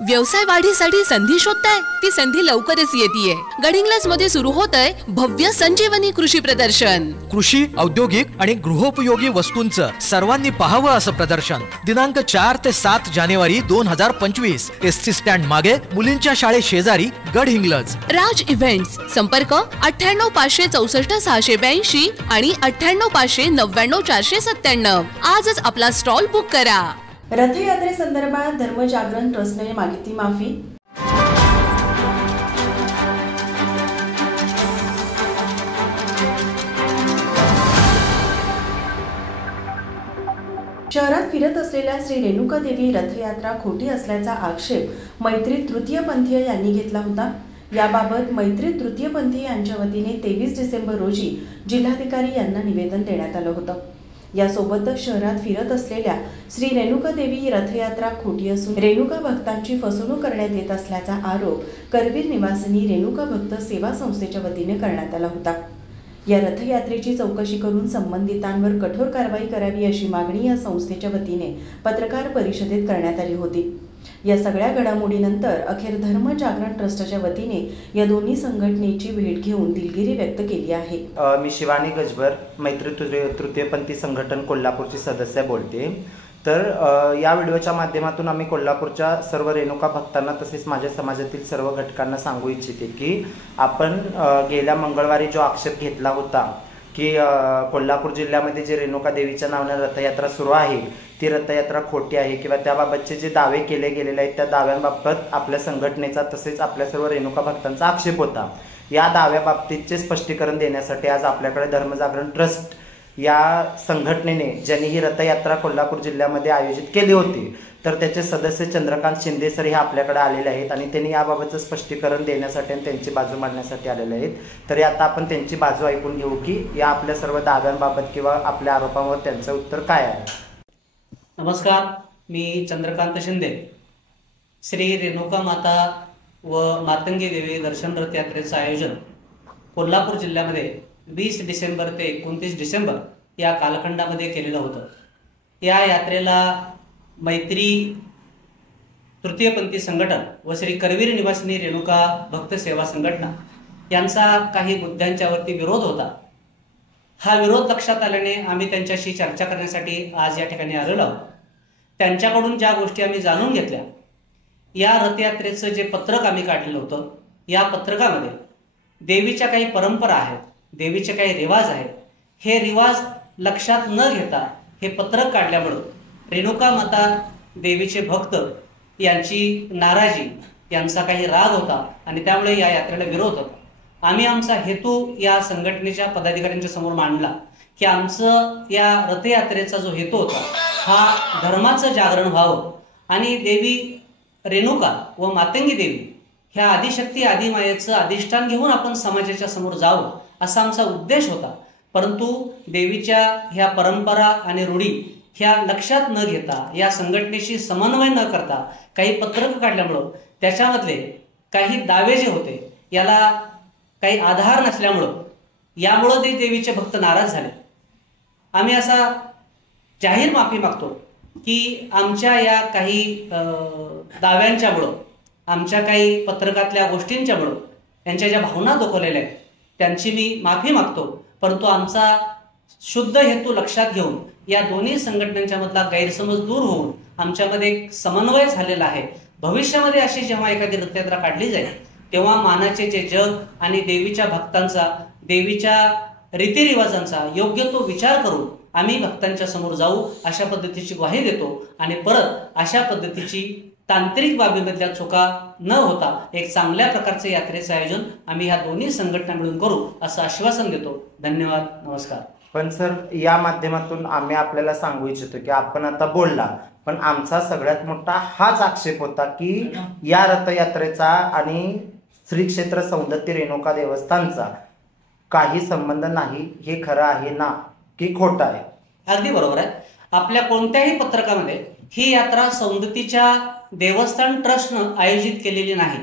व्यवसाय वाढीसाठी संधी शोधताय? ती संधी लवकरच येतीये. गडिंग्लज मध्ये सुरू होतंय भव्य संजीवनी कृषी प्रदर्शन. कृषी, औद्योगिक आणि गृहोपयोगी वस्तूंचं सर्वांनी पाहावं असं प्रदर्शन दिनांक 4 ते 7 जानेवारी 2025 एसटी स्टँड मागे मुलींच्या शाळे शेजारी गडहिंग्लज. राज इव्हेंट्स. संपर्क 98 564 682 आणि 98 599 497. आजच आपला स्टॉल बुक करा. रथयात्रेसंदर्भात धर्मजागरण ट्रस्टने मागितली माफी. शहरात फिरत असलेल्या श्री रेणुका देवी रथयात्रा खोटी असल्याचा आक्षेप मैत्री तृतीयपंथीय यांनी घेतला होता. याबाबत मैत्री तृतीयपंथी यांच्या वतीने 23 डिसेंबर रोजी जिल्हाधिकारी यांना निवेदन देण्यात आलं होतं. यासोबतच शहरात फिरत असलेल्या श्री रेणुका देवी रथयात्रा खोटी असून रेणुका भक्तांची फसवणूक करण्यात येत असल्याचा आरोप करवीर निवासिनी रेणुका भक्त सेवा संस्थेच्या वतीने करण्यात आला होता. या रथयात्रेची चौकशी करून संबंधितांवर कठोर कारवाई करावी अशी मागणी या संस्थेच्या वतीने पत्रकार परिषदेत करण्यात आली होती. या सगळ्या घडामोडीनंतर अखेर धर्मजागरण ट्रस्टच्या वतीने या दोन्ही संघटनेची भेट घेऊन दिलगिरी व्यक्त केली आहे. मी शिवानी गजबर, मैत्री तृतीयपंथी संघटन कोल्हापूरची सदस्य बोलते. तर या व्हिडिओच्या माध्यमातून आम्ही कोल्हापूरच्या सर्व रेणुका भक्तांना तसेच माझ्या समाजातील सर्व घटकांना सांगू इच्छिते की आपण गेल्या मंगळवारी जो आक्षेप घेतला होता की कोल्हापूर जिल्ह्यामध्ये जे रेणुका देवीच्या नावाने रथयात्रा सुरू आहे ती रथयात्रा खोटी आहे किंवा त्याबाबतचे जे दावे केले गेलेले आहेत त्या दाव्यांबाबत आपल्या संघटनेचा तसेच आपल्या सर्व रेणुका भक्तांचा आक्षेप होता. या दाव्याबाबतीतचे स्पष्टीकरण देण्यासाठी आज आपल्याकडे धर्मजागरण ट्रस्ट या संघटनेने ज्यांनी ही रथयात्रा कोल्हापूर जिल्ह्यामध्ये आयोजित केली होती तर त्याचे सदस्य चंद्रकांत शिंदे सर हे आपल्याकडे आलेले आहेत आणि त्यांनी याबाबतचं स्पष्टीकरण देण्यासाठी आणि त्यांची बाजू मांडण्यासाठी आलेले आहेत. तर आता आपण त्यांची बाजू ऐकून घेऊ की या आपल्या सर्व दाव्यांबाबत किंवा आपल्या आरोपांवर त्यांचं उत्तर काय आहे. नमस्कार, मी चंद्रकांत शिंदे. श्री रेणुका माता व मातंगी देवी दर्शन रथयात्रेचं आयोजन कोल्हापूर जिल्ह्यामध्ये 20 डिसेंबर ते 29 डिसेंबर या कालखंडामध्ये केलेलं होतं. या यात्रेला मैत्री तृतीयपंथी संघटन व श्री करवीर निवासिनी रेणुका भक्त सेवा संघटना यांचा काही मुद्द्यांच्यावरती विरोध होता. हा विरोध लक्षात आल्याने आम्ही त्यांच्याशी चर्चा करण्यासाठी आज या ठिकाणी आलेलो आहोत. त्यांच्याकडून ज्या गोष्टी आम्ही जाणून घेतल्या, या रथयात्रेचं जे पत्रक आम्ही काढलेलं होतं या पत्रकामध्ये देवीच्या काही परंपरा आहेत, देवीचे काही रिवाज आहेत. हे रिवाज लक्षात न घेता हे पत्रक काढल्यामुळं रेणुका माता देवीचे भक्त यांची नाराजी, यांचा काही राग होता आणि त्यामुळे या यात्रेला विरोध होता. आम्ही आमचा हेतू या संघटनेच्या पदाधिकाऱ्यांच्या समोर मांडला की आमचं या रथयात्रेचा जो हेतू होता हा धर्माचं जागरण व्हावं आणि देवी रेणुका व मातंगी देवी ह्या आदिशक्ती आदिमायेचं अधिष्ठान घेऊन आपण समाजाच्या समोर जावं असा आमचा उद्देश होता. परंतु देवीच्या ह्या परंपरा आणि रूढी ह्या लक्षात न घेता, या संघटनेशी समन्वय न करता काही पत्रक काढल्यामुळं त्याच्यामधले काही दावे जे होते याला काही आधार नसल्यामुळं यामुळं ते देवीचे भक्त नाराज झाले. आम्ही असा जाहीर माफी मागतो की आमच्या या काही दाव्यांच्यामुळं, आमच्या काही पत्रकातल्या गोष्टींच्यामुळं यांच्या ज्या भावना दुखवलेल्या आहेत त्यांची मी माफी मागतो. परंतु आमचा शुद्ध हेतू लक्षात घेऊन या दोन्ही संघटनांच्या मधला गैरसमज दूर होऊन आमच्यामध्ये एक समन्वय झालेला आहे. भविष्यामध्ये अशी जेव्हा एखादी रथयात्रा काढली जाईल तेव्हा मानाचे जे जग आणि देवीच्या भक्तांचा, देवीच्या रीतिरिवाजांचा योग्य तो विचार करून आम्ही भक्तांच्या समोर जाऊ अशा पद्धतीची ग्वाही देतो आणि परत अशा पद्धतीची तांत्रिक बाबीमधल्या चुका न होता एक चांगल्या प्रकारचे यात्रेचं आयोजन आम्ही ह्या दोन्ही संघटना मिळून करू असं आश्वासन देतो. धन्यवाद, नमस्कार. पण सर, या माध्यमातून आम्ही आपल्याला सांगू इच्छितो की आपण आता बोलला, पण आमचा सगळ्यात मोठा हाच आक्षेप होता की या रथयात्रेचा आणि श्री क्षेत्र सौंदत्य रेणुका देवस्थानचा काही संबंध नाही. हे खरं आहे ना की खोटं आहे? अगदी बरोबर आहे. आपल्या कोणत्याही पत्रकामध्ये ही यात्रा सौंदतीच्या देवस्थान ट्रस्टनं आयोजित केलेली नाही.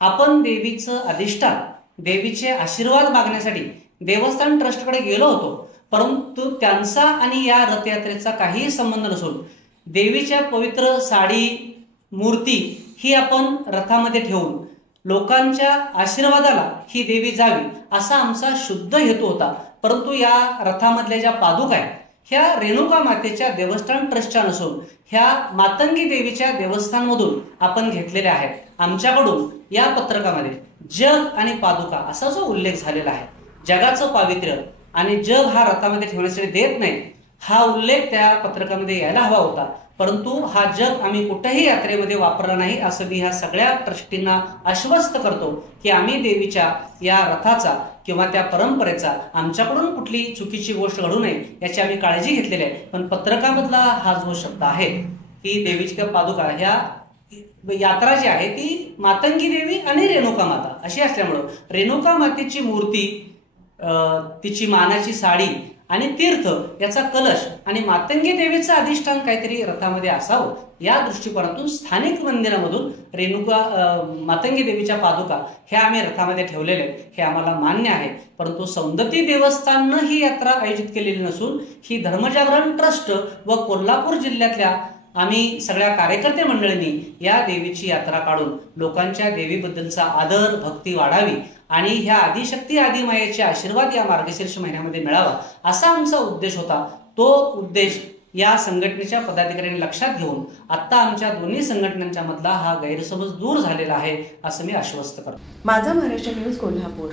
आपण देवीचं अधिष्ठान, देवीचे आशीर्वाद मागण्यासाठी देवस्थान ट्रस्टकडे गेलो होतो, परंतु त्यांचा आणि या रथयात्रेचा काहीही संबंध नसून देवीच्या पवित्र साडी, मूर्ती ही आपण रथामध्ये ठेवून लोकांच्या आशीर्वादाला ही देवी जावी असा आमचा शुद्ध हेतू होता. परंतु या रथामधल्या ज्या पादुका आहेत ह्या रेणुका मातेच्या देवस्थान ट्रस्टच्या नसून ह्या मातंगी देवीच्या देवस्थानमधून आपण घेतलेल्या आहेत. आमच्याकडून या पत्रकामध्ये जग आणि पादुका असा जो उल्लेख झालेला आहे, जगाचं पावित्र्य आणि जग हा रथामध्ये ठेवण्यासाठी देत नाही, हा उल्लेख त्या पत्रकामध्ये यायला हवा होता. परंतु हा जग आम्ही कुठेही यात्रेमध्ये वापरला नाही असं मी ह्या सगळ्या ट्रस्टींना आश्वस्त करतो की आम्ही देवीच्या या रथाचा किंवा त्या परंपरेचा आमच्याकडून कुठली चुकीची गोष्ट घडू नये याची आम्ही काळजी घेतलेली आहे. पण पत्रकामधला हा जो शब्द आहे की देवीच्या पादुका ह्या यात्रा जी आहे ती मातंगी देवी आणि रेणुका माता अशी असल्यामुळं रेणुका मातेची मूर्ती, तिची मानाची साडी आणि तीर्थ याचा कलश आणि मातंगी देवीचं अधिष्ठान काहीतरी रथामध्ये असावं या दृष्टिकोनातून स्थानिक मंदिरामधून रेणुका मातंगी देवीच्या पादुका ह्या आम्ही रथामध्ये ठेवलेल्या आहेत. हे आम्हाला मान्य आहे. परंतु सौंदती देवस्थाननं ही यात्रा आयोजित केलेली नसून ही धर्मजागरण ट्रस्ट व कोल्हापूर जिल्ह्यातल्या आम्ही सगळ्या कार्यकर्ते मंडळींनी या देवीची यात्रा काढून लोकांच्या देवीबद्दलचा आदर भक्ती वाढावी आणि ह्या आदिशक्ती आदिमायेचे आशीर्वाद या मार्गशीर्ष महिन्यामध्ये मिळावा असा आमचा उद्देश होता. तो उद्देश या संघटनेच्या पदाधिकाऱ्यांनी लक्षात घेऊन आता आमच्या दोन्ही संघटनांच्या मधला हा गैरसमज दूर झालेला आहे असं मी आश्वस्त करतो. माझा महाराष्ट्र न्यूज कोल्हापूर.